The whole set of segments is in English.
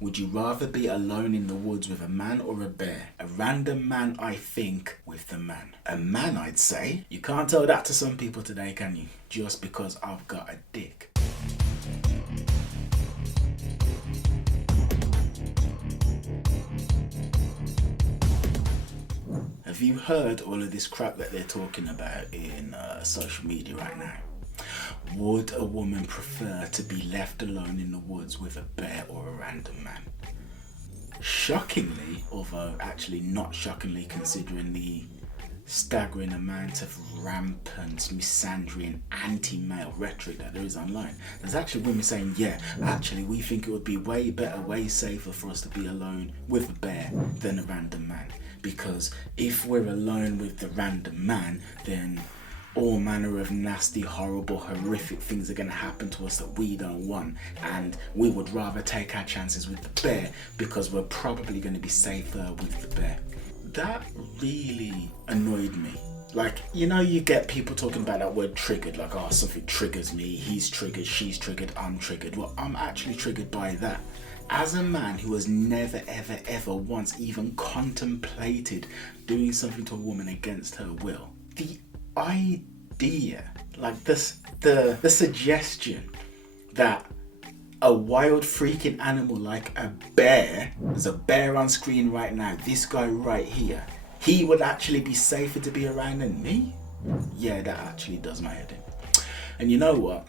Would you rather be alone in the woods with a man or a bear? A random man, I think, with the man. A man, I'd say. You can't tell that to some people today, can you? Just because I've got a dick. Have you heard all of this crap that they're talking about in social media right now? Would a woman prefer to be left alone in the woods with a bear or a random man? Shockingly, although actually not shockingly considering the staggering amount of rampant misandry and anti-male rhetoric that there is online, there's actually women saying, yeah, actually we think it would be way better, way safer for us to be alone with a bear than a random man. Because if we're alone with the random man, then all manner of nasty, horrible, horrific things are going to happen to us that we don't want, and we would rather take our chances with the bear because we're probably going to be safer with the bear. That really annoyed me. Like, you know, you get people talking about that word triggered, like, oh, something triggers me, he's triggered, she's triggered, I'm triggered. Well, I'm actually triggered by that. As a man who has never, ever, ever once even contemplated doing something to a woman against her will, the idea, like this, the suggestion that a wild freaking animal like a bear, there's a bear on screen right now, this guy right here, he would actually be safer to be around than me? Yeah, that actually does my head in. And you know what?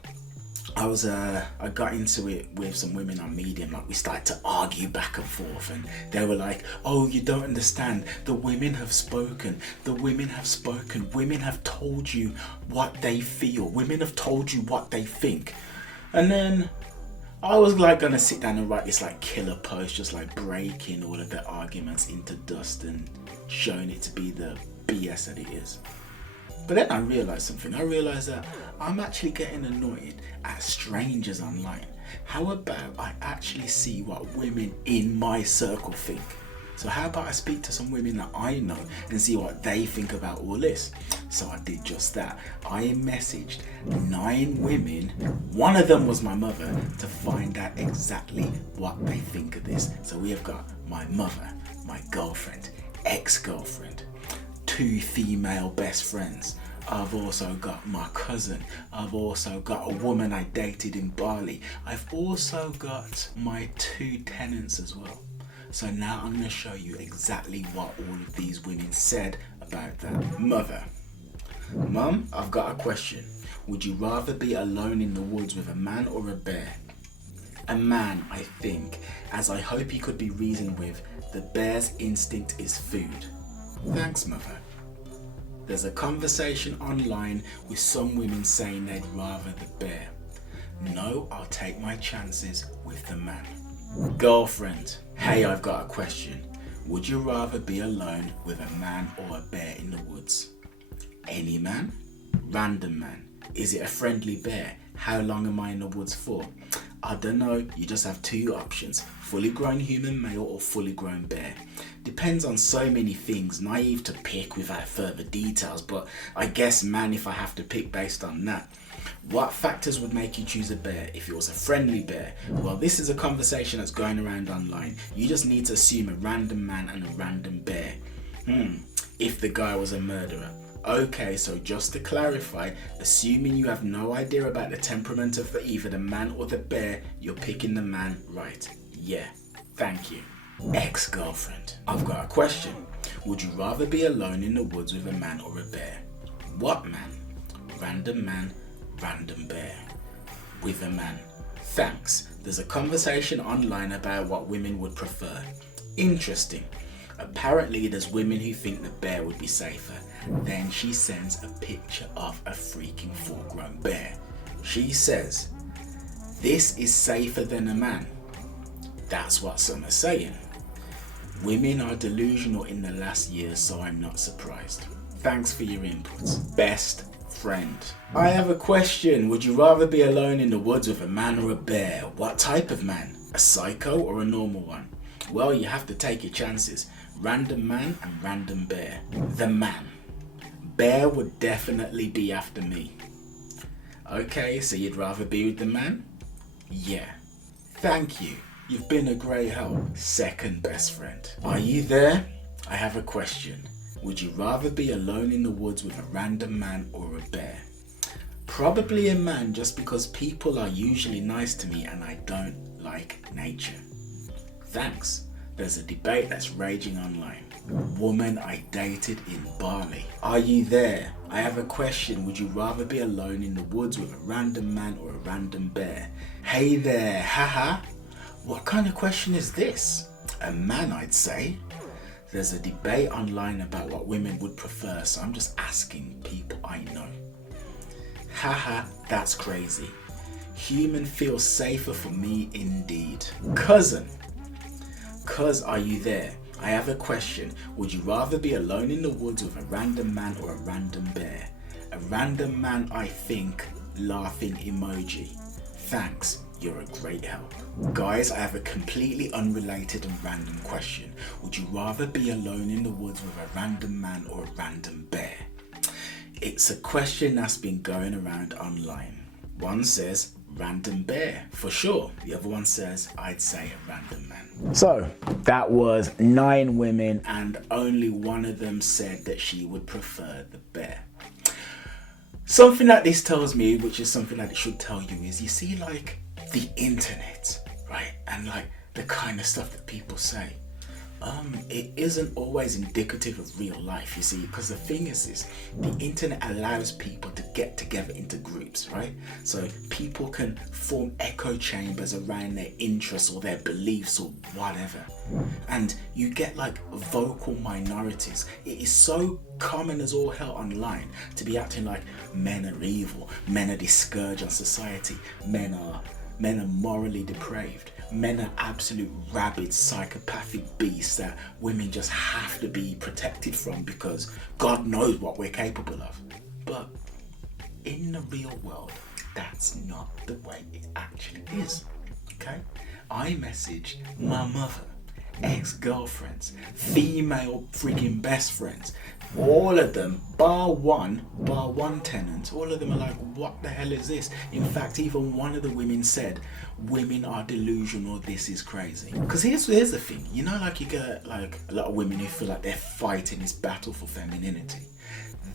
I got into it with some women on Medium, like we started to argue back and forth, and they were like, oh, you don't understand, the women have spoken, women have told you what they feel, women have told you what they think. And then I was like gonna sit down and write this like killer post, just like breaking all of the arguments into dust and showing it to be the BS that it is. But then I realised something. I realised that I'm actually getting annoyed at strangers online. How about I actually see what women in my circle think? So how about I speak to some women that I know and see what they think about all this? So I did just that. I messaged 9 women, one of them was my mother, to find out exactly what they think of this. So we have got my mother, my girlfriend, ex-girlfriend, 2 female best friends. I've also got my cousin. I've also got a woman I dated in Bali. I've also got my 2 tenants as well. So now I'm going to show you exactly what all of these women said about that. Mother. Mum, I've got a question. Would you rather be alone in the woods with a man or a bear? A man, I think, as I hope he could be reasoned with. The bear's instinct is food. Thanks, mother. There's a conversation online with some women saying they'd rather the bear. No, I'll take my chances with the man. Girlfriend, hey, I've got a question. Would you rather be alone with a man or a bear in the woods? Any man? Random man? Is it a friendly bear? How long am I in the woods for? I don't know, you just have 2 options. Fully grown human male or fully grown bear. Depends on so many things, naive to pick without further details, but I guess man if I have to pick based on that. What factors would make you choose a bear? If it was a friendly bear, well, this is a conversation that's going around online. You just need to assume a random man and a random bear. If the guy was a murderer. Okay, so just to clarify, assuming you have no idea about the temperament of either the man or the bear, you're picking the man, right? Yeah, thank you. Ex-girlfriend, I've got a question. Would you rather be alone in the woods with a man or a bear? What man? Random man, random bear. With a man. Thanks. There's a conversation online about what women would prefer. Interesting. Apparently there's women who think the bear would be safer. Then she sends a picture of a freaking full-grown bear. She says, this is safer than a man. That's what some are saying. Women are delusional in the last year, so I'm not surprised. Thanks for your inputs. Best friend. I have a question. Would you rather be alone in the woods with a man or a bear? What type of man? A psycho or a normal one? Well, you have to take your chances. Random man and random bear. The man. Bear would definitely be after me. Okay, so you'd rather be with the man? Yeah. Thank you. You've been a great help. Second best friend. Are you there? I have a question. Would you rather be alone in the woods with a random man or a bear? Probably a man, just because people are usually nice to me and I don't like nature. Thanks. There's a debate that's raging online. Woman I dated in Bali. Are you there? I have a question. Would you rather be alone in the woods with a random man or a random bear? Hey there, haha. What kind of question is this? A man, I'd say. There's a debate online about what women would prefer, so I'm just asking people I know. Haha, that's crazy. Human feels safer for me indeed. Cousin, cuz are you there? I have a question. Would you rather be alone in the woods with a random man or a random bear? A random man, I think, laughing emoji. Thanks, you're a great help. Guys, I have a completely unrelated and random question. Would you rather be alone in the woods with a random man or a random bear? It's a question that's been going around online. One says, random bear, for sure. The other one says, I'd say a random man. So, that was 9 women and only one of them said that she would prefer the bear. Something that this tells me, which is something that it should tell you, is you see like the internet, right? And like the kind of stuff that people say. It isn't always indicative of real life, you see, because the thing is this, the internet allows people to get together into groups, right? So people can form echo chambers around their interests or their beliefs or whatever. And you get like vocal minorities. It is so common as all hell online to be acting like men are evil, men are the scourge on society, men are morally depraved. Men are absolute rabid psychopathic beasts that women just have to be protected from because God knows what we're capable of. But in the real world, that's not the way it actually is. Okay? I messaged my mother, ex-girlfriends, female freaking best friends. All of them, bar one tenant, all of them are like, what the hell is this? In fact, even one of the women said, women are delusional, this is crazy. Because here's the thing, you know, like you get like a lot of women who feel like they're fighting this battle for femininity.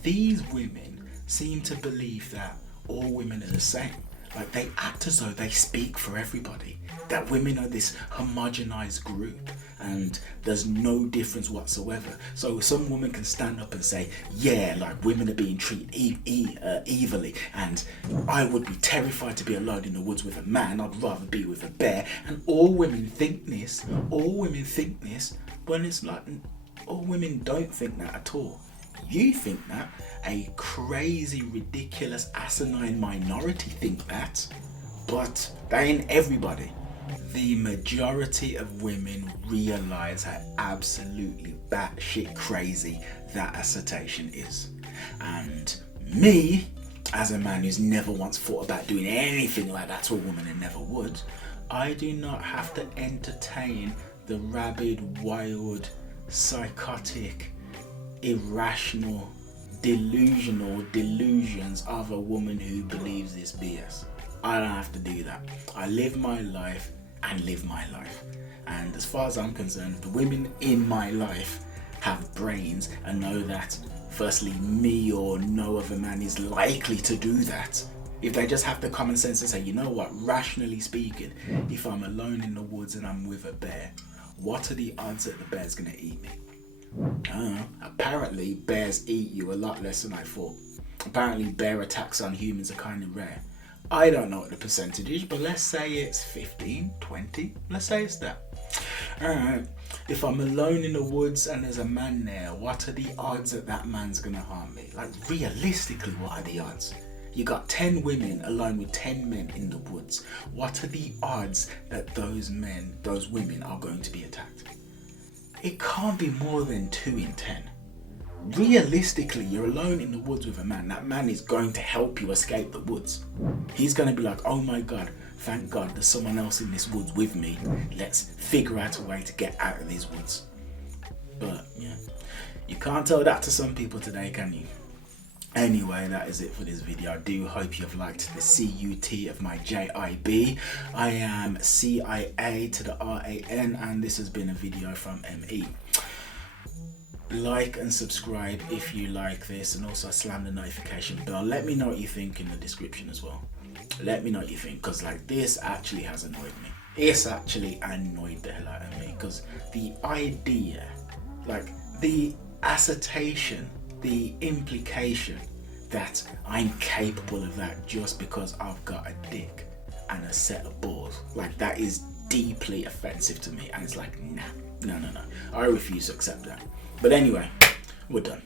These women seem to believe that all women are the same. Like they act as though they speak for everybody, that women are this homogenized group and there's no difference whatsoever. So some woman can stand up and say, yeah, like women are being treated evilly and I would be terrified to be alone in the woods with a man, I'd rather be with a bear. And all women think this, when it's like, all women don't think that at all. You think that, a crazy, ridiculous, asinine minority think that, but that ain't everybody. The majority of women realize how absolutely batshit crazy that assertion is. And me, as a man who's never once thought about doing anything like that to a woman and never would, I do not have to entertain the rabid, wild, psychotic, irrational, delusional delusions of a woman who believes this BS. I don't have to do that. I live my life and live my life. And as far as I'm concerned, the women in my life have brains and know that firstly, me or no other man is likely to do that. If they just have the common sense to say, you know what, rationally speaking, if I'm alone in the woods and I'm with a bear, what are the odds that the bear's gonna eat me? Apparently bears eat you a lot less than I thought. Apparently bear attacks on humans are kind of rare. I don't know what the percentage is, but let's say it's 15, 20, let's say it's that. Alright, if I'm alone in the woods and there's a man there, what are the odds that that man's gonna harm me? Like realistically, what are the odds? You got 10 women alone with 10 men in the woods. What are the odds that those women are going to be attacked? It can't be more than 2 in 10. Realistically, you're alone in the woods with a man. That man is going to help you escape the woods. He's going to be like, oh my God, thank God there's someone else in this woods with me. Let's figure out a way to get out of these woods. But yeah, you can't tell that to some people today, can you? Anyway, that is it for this video. I do hope you've liked the CUT of my JIB. I am CIA to the RAN, and this has been a video from ME. Like and subscribe if you like this, and also slam the notification bell. Let me know what you think in the description as well. Let me know what you think, because like this actually has annoyed me. It's actually annoyed the hell out of me, because the idea, like the assertion, the implication that I'm capable of that just because I've got a dick and a set of balls, like that is deeply offensive to me. And it's like, nah, no, I refuse to accept that. But anyway, we're done.